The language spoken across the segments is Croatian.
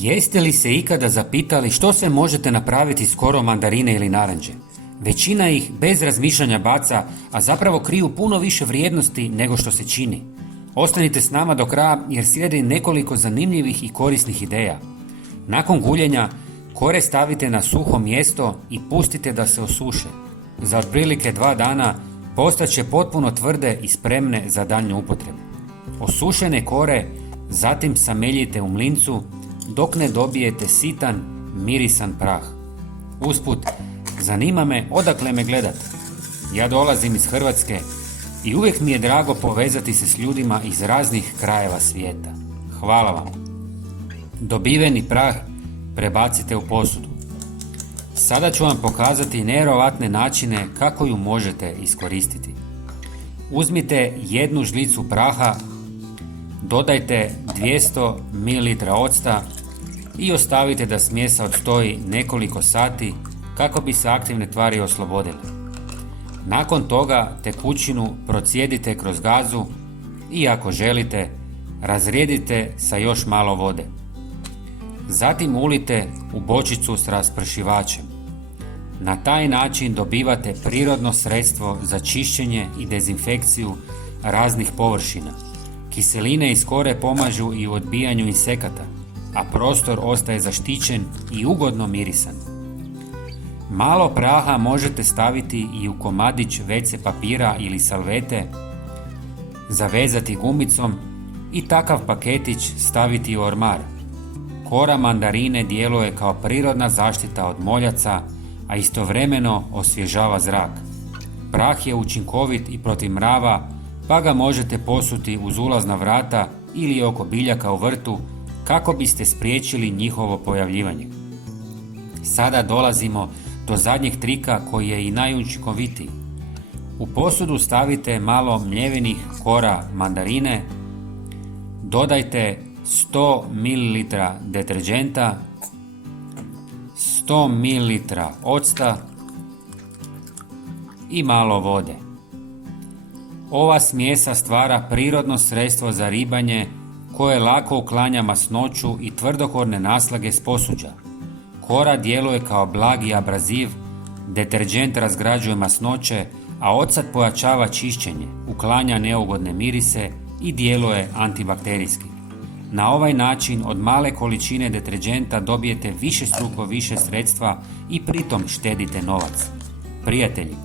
Jeste li se ikada zapitali što se možete napraviti s korom mandarine ili naranđe? Većina ih bez razmišljanja baca, a zapravo kriju puno više vrijednosti nego što se čini. Ostanite s nama do kraja jer slijedi nekoliko zanimljivih i korisnih ideja. Nakon guljenja, kore stavite na suho mjesto i pustite da se osuše. Za otprilike 2 dana postaće potpuno tvrde i spremne za daljnju upotrebu. Osušene kore zatim sameljite u mlincu dok ne dobijete sitan, mirisan prah. Usput, zanima me odakle me gledate. Ja dolazim iz Hrvatske i uvijek mi je drago povezati se s ljudima iz raznih krajeva svijeta. Hvala vam. Dobiveni prah prebacite u posudu. Sada ću vam pokazati nevjerojatne načine kako ju možete iskoristiti. Uzmite 1 žlicu praha, dodajte 200 ml octa i ostavite da smjesa odstoji nekoliko sati kako bi se aktivne tvari oslobodile. Nakon toga tekućinu procijedite kroz gazu i ako želite, razrijedite sa još malo vode. Zatim ulite u bočicu s raspršivačem. Na taj način dobivate prirodno sredstvo za čišćenje i dezinfekciju raznih površina. Kiseline iz kore pomažu i u odbijanju insekata, a prostor ostaje zaštićen i ugodno mirisan. Malo praha možete staviti i u komadić WC papira ili salvete, zavezati gumicom i takav paketić staviti u ormar. Kora mandarine djeluje kao prirodna zaštita od moljaca, a istovremeno osvježava zrak. Prah je učinkovit i protiv mrava, pa ga možete posuti uz ulazna vrata ili oko biljaka u vrtu kako biste spriječili njihovo pojavljivanje. Sada dolazimo do zadnjeg trika koji je i najučinkovitiji. U posudu stavite malo mljevenih kora mandarine, dodajte 100 ml deterdženta, 100 ml octa i malo vode. Ova smjesa stvara prirodno sredstvo za ribanje koje lako uklanja masnoću i tvrdokorne naslage s posuđa. Kora djeluje kao blagi abraziv, deterdžent razgrađuje masnoće, a ocat pojačava čišćenje, uklanja neugodne mirise i djeluje antibakterijski. Na ovaj način od male količine deterdženta dobijete višestruko više sredstva i pritom štedite novac. Prijatelji,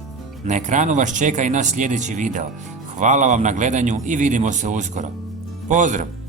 na ekranu vas čeka i naš sljedeći video. Hvala vam na gledanju i vidimo se uskoro. Pozdrav!